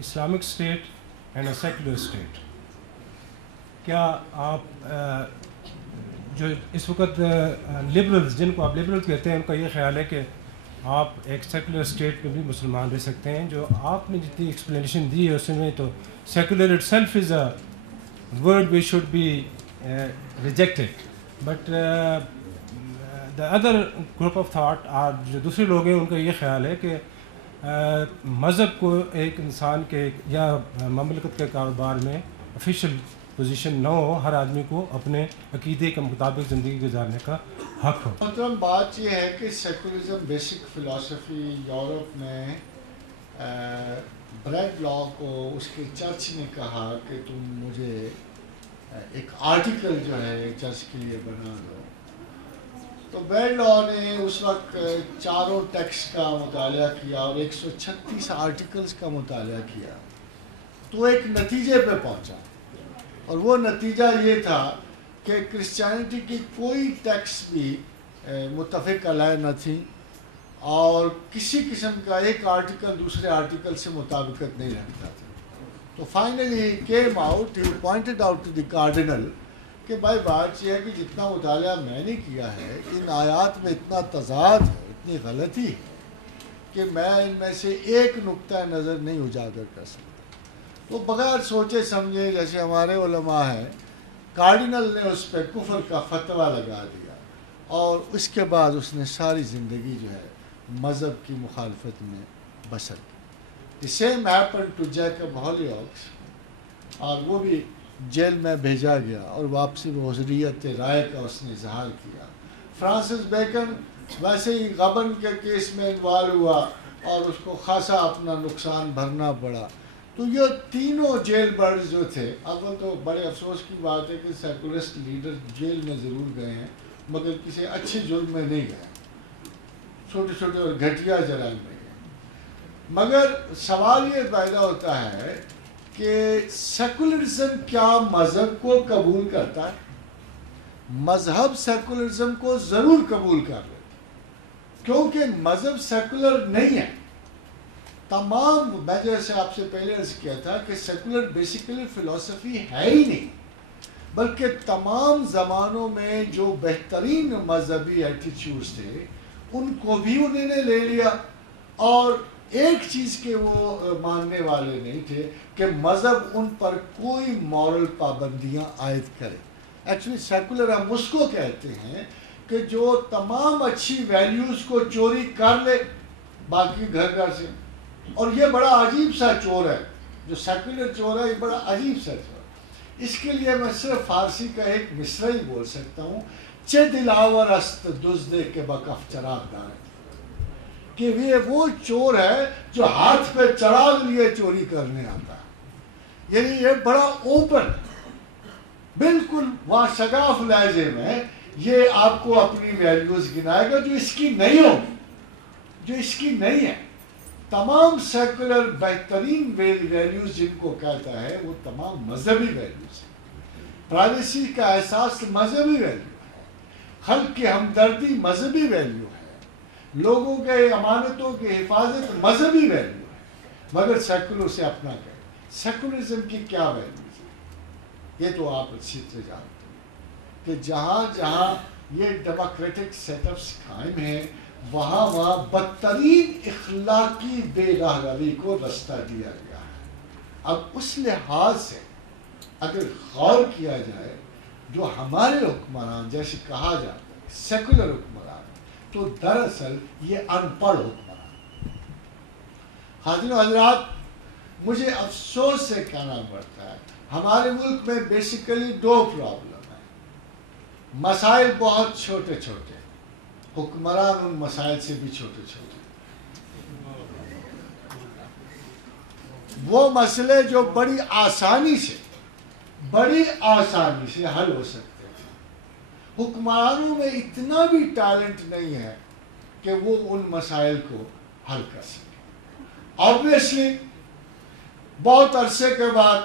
Islamic state and a secular state. کیا آپ جو اس وقت لبرلز، جن کو آپ لبرلز کہتے ہیں، ان کا یہ خیال ہے کہ آپ ایک سیکولر اسٹیٹ میں بھی مسلمان رہ سکتے ہیں؟ جو آپ نے جتنی ایکسپلینیشن دی ہے اس میں تو secular itself is a word we should be rejected, but the other group of thought اور جو دوسرے لوگ ہیں ان کا یہ خیال ہے کہ مذہب کو ایک انسان کے یا مملکت کے کاروبار میں آفیشیل پوزیشن نہ ہو، ہر آدمی کو اپنے عقیدے کے مطابق زندگی گزارنے کا حق ہو. مطلب بات یہ ہے کہ سیکولرزم بیسک فلاسفی یورپ میں بریڈ لا کو اس کے چرچ نے کہا کہ تم مجھے ایک آرٹیکل جو ہے چرچ کے لیے بنا دو. تو بریڈ لا نے اس وقت چاروں ٹیکسٹ کا مطالعہ کیا اور 136 آرٹیکلز کا مطالعہ کیا تو ایک نتیجے پہ پہنچا، اور وہ نتیجہ یہ تھا کہ کرسچینٹی کی کوئی ٹیکسٹ بھی متفق علیہ نہ تھی اور کسی قسم کا ایک آرٹیکل دوسرے آرٹیکل سے مطابقت نہیں رکھتا تھا. تو finally came out, he pointed out to the cardinal کہ بھائی بات یہ ہے کہ جتنا مطالعہ میں نے کیا ہے ان آیات میں اتنا تضاد ہے، اتنی غلطی ہے کہ میں ان میں سے ایک نقطہ نظر نہیں اجاگر کر سکتا. تو بغیر سوچے سمجھے جیسے ہمارے علماء ہیں، کارڈینل نے اس پہ کفر کا فتویٰ لگا دیا اور اس کے بعد اس نے ساری زندگی جو ہے مذہب کی مخالفت میں بسر کی. The same happened to Jacob Holyoake، اور وہ بھی جیل میں بھیجا گیا اور واپسی میں حضوریت رائے کا اس نے اظہار کیا. فرانسس بیکن ویسے ہی غبن کے کیس میں انوالو ہوا اور اس کو خاصا اپنا نقصان بھرنا پڑا. تو یہ تینوں جیل برڈز جو تھے، اول تو بڑے افسوس کی بات ہے کہ سیکولرسٹ لیڈر جیل میں ضرور گئے ہیں مگر کسی اچھے جرم میں نہیں گئے، چھوٹے چھوٹے اور گھٹیا جرائم میں گئے. مگر سوال یہ پیدا ہوتا ہے کہ سیکولرزم کیا مذہب کو قبول کرتا ہے؟ مذہب سیکولرزم کو ضرور قبول کر لیتا کیونکہ مذہب سیکولر نہیں ہے. تمام، میں جیسے آپ سے پہلے عرض کیا تھا کہ سیکولر بیسیکلی فلسفی ہے ہی نہیں، بلکہ تمام زمانوں میں جو بہترین مذہبی ایٹیچیوڈز تھے ان کو بھی انہوں نے لے لیا، اور ایک چیز کے وہ ماننے والے نہیں تھے کہ مذہب ان پر کوئی مورل پابندیاں عائد کرے. ایکچولی سیکولر ہم اس کو کہتے ہیں کہ جو تمام اچھی ویلیوز کو چوری کر لے باقی گھر گھر سے. اور یہ بڑا عجیب سا چور ہے، جو سیکولر چور ہے، یہ بڑا عجیب سا چور ہے. اس کے لیے میں صرف فارسی کا ایک مصرع ہی بول سکتا ہوں، چه دلاور است دزد که با کف چراغ دارد، کہ یہ وہ چور ہے جو ہاتھ پہ چراغ لیے چوری کرنے آتا ہے. یعنی یہ بڑا اوپن، بالکل واشگاف لہجے میں یہ آپ کو اپنی ویلیوز گنائے گا جو اس کی نہیں ہوگی، جو اس کی نہیں ہے. تمام سیکولر بہترین ویلیوز جن کو کہتا ہے وہ تمام مذہبی ویلیوز ہیں. پرائیویسی کا احساس مذہبی ویلیو ہے، خلق کی ہمدردی مذہبی ویلیو ہے، لوگوں کے امانتوں کی حفاظت مذہبی ویلیو ہے. مگر سیکولر سے اپنا کہے. سیکولرزم کی کیا ویلیوز ہے یہ تو آپ اچھی طرح جانتے ہیں کہ جہاں جہاں یہ ڈیموکریٹک سیٹ اپس قائم ہیں وہاں وہاں بدترین اخلاقی بے راہروی کو رستہ دیا گیا ہے. اب اس لحاظ سے اگر غور کیا جائے جو ہمارے حکمران جیسے کہا جاتا ہے سیکولر حکمران، تو دراصل یہ ان پڑھ حکمران. حاضرین و حضرات، مجھے افسوس سے کہنا پڑتا ہے ہمارے ملک میں بیسیکلی دو پرابلم ہیں. مسائل بہت چھوٹے چھوٹے، حکمران ان مسائل سے بھی چھوٹے چھوٹے. وہ مسئلے جو بڑی آسانی سے حل ہو سکتے ہیں، حکمرانوں میں اتنا بھی ٹیلنٹ نہیں ہے کہ وہ ان مسائل کو حل کر سکے. آبویسلی بہت عرصے کے بعد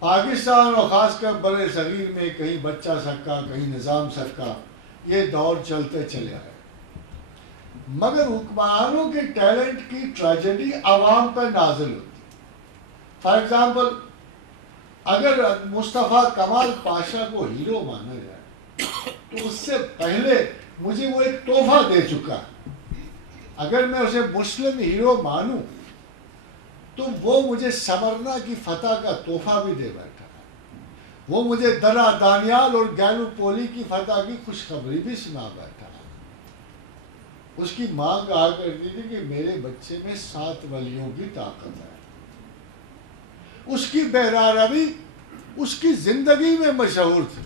پاکستان اور خاص کر بر صغیر میں کہیں بچہ سکا کہیں نظام سکا، یہ دور چلتے چلے آئے. مگر حکمرانوں کے ٹیلنٹ کی ٹریجڈی عوام پر نازل ہوتی. فار ایگزامپل اگر مصطفیٰ کمال پاشا کو ہیرو مانا جائے تو اس سے پہلے مجھے وہ ایک تحفہ دے چکا. اگر میں اسے مسلم ہیرو مانوں تو وہ مجھے سمرنا کی فتح کا تحفہ بھی دے بیٹھا. وہ مجھے درا دانیال اور گیلو پولی کی فتح کی خوشخبری بھی سنا بیٹھا. اس کی ماں کہا کرتی تھی کہ میرے بچے میں 7 ولیوں کی طاقت ہے. اس کی بہراروی اس کی زندگی میں مشہور تھی.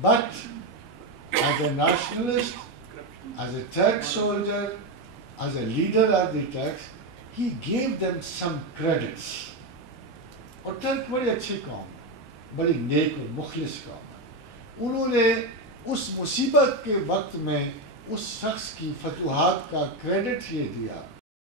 But as a nationalist, as a Turk soldier, as a leader of the Turks, he gave them some credits. اور ٹرک بڑی اچھی قوم ہے, بڑی نیک اور مخلص قوم ہے. انہوں نے اس مصیبت کے وقت میں اس شخص کی فتوحات کا کریڈٹ یہ دیا